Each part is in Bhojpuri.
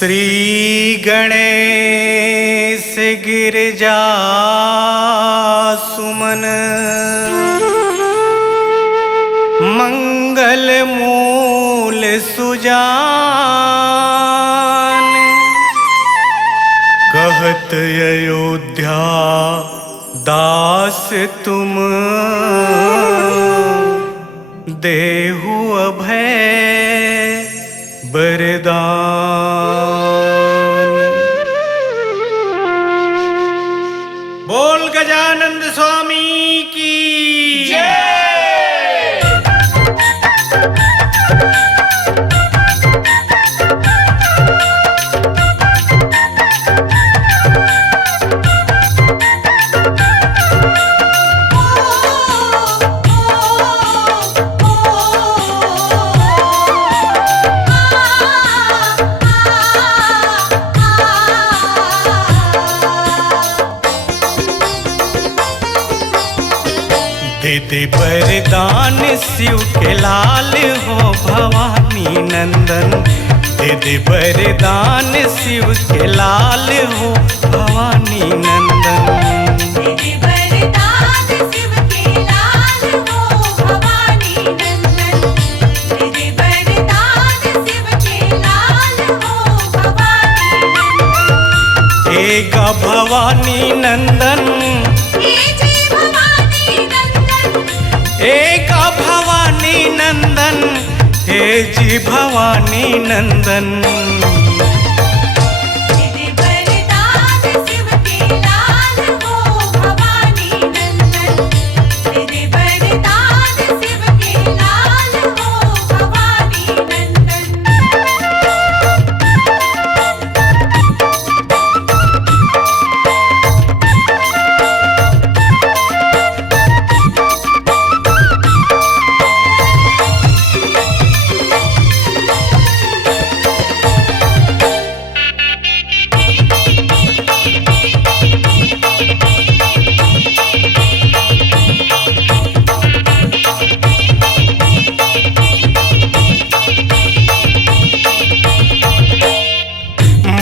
श्री गणेश गिरिजा सुमन मंगल मूल सुजान कहत अयोध्या दास तुम देहु अभय वरदान। बोल गजानंद स्वामी की जय। दे वरदान शिव के लाल हो भवानी नंदन। दे वरदान शिव के लाल हो भवानी नंदन। दे वरदान शिव के लाल हो भवानी नंदन। दे वरदान शिव के लाल हो भवानी नंदन। एका भवानी नंदन एका भवानी नंदन हे जी भवानी नंदन। दे वरदान शिव के लाल हो भवानी नंदन। दे वरदान शिव के लाल हो भवानी नंदन।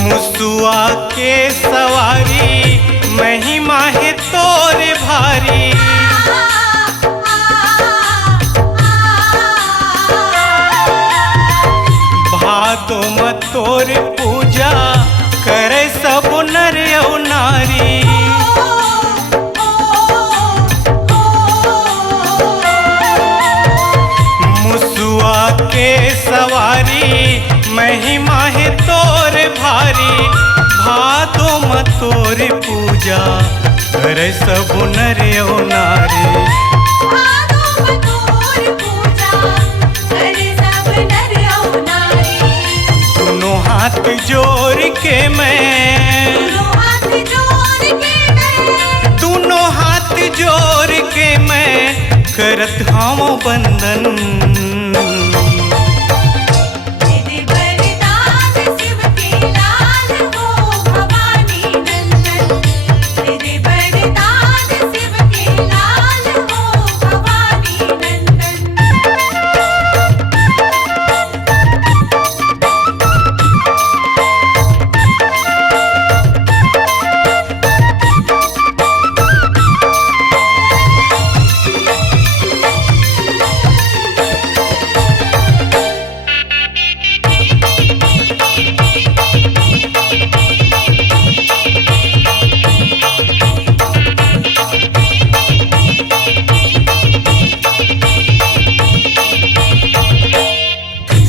मुसुआ के सवारी महिमा है तोर भारी। भादो में तोर पूजा करे सब नर और नारी। मुसुआ के सवारी महिमा है तोर भारी। भादो में तोर पूजा करे सब नर और नारी। भादो में तोर पूजा करे सब नर और नारी। दोनों हाथ जोड़ के मैं दोनों हाथ जोड़ के दोनों हाथ जोड़ के मैं करत हम बंदन। दे वरदान शिव के लाल हो भवानी नंदन। दे वरदान शिव के लाल हो भवानी नंदन।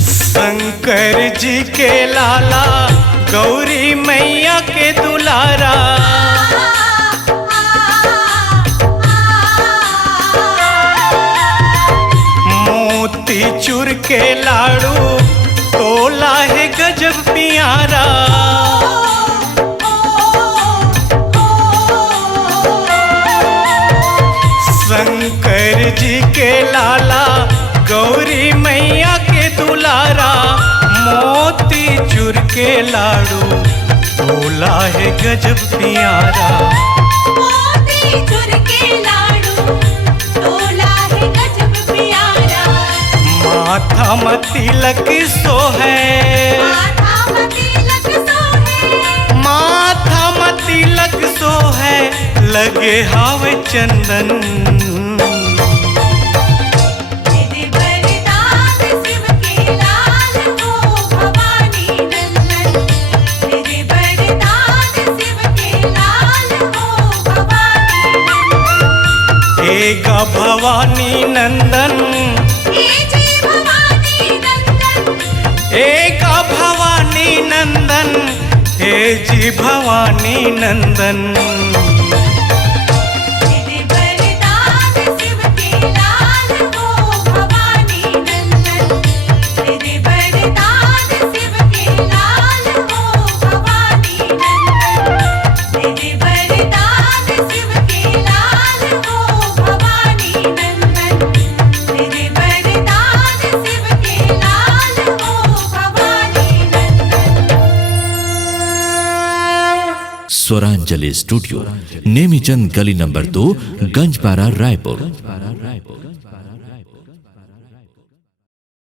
शंकर जी के लाला गौरी मैया के दुलारा। मोती चूर के लाड़ू तोला है गजब प्यारा। शंकर जी के लाला गौरी मैया के दुलारा। मोती चूर के लाड़ू तोला है गजब प्यारा। मोती चूर के लाड़ू तोला है गजब प्यारा। माथा में तिलक सोहे माथा में तिलक सो है लगे हावे चंदन। दे दे वरदान शिव के लाल हो भवानी नंदन। दे दे वरदान शिव के लाल हो भवानी नंदन। एगा भवानी नंदन, हे जी भवानी नंदन। एगा भवानी नंदन, हे जी भवानी नंदन। दे दे वरदान शिव के लाल हो भवानी नंदन। दे दे वरदान शिव के लाल हो भवानी नंदन। दे दे वरदान शिव के लाल हो भवानी नंदन। दे दे वरदान शिव के लाल हो भवानी नंदन। स्वरांजलि स्टूडियो, नेमीचंद गली नंबर 2, गंजपारा, रायपुर।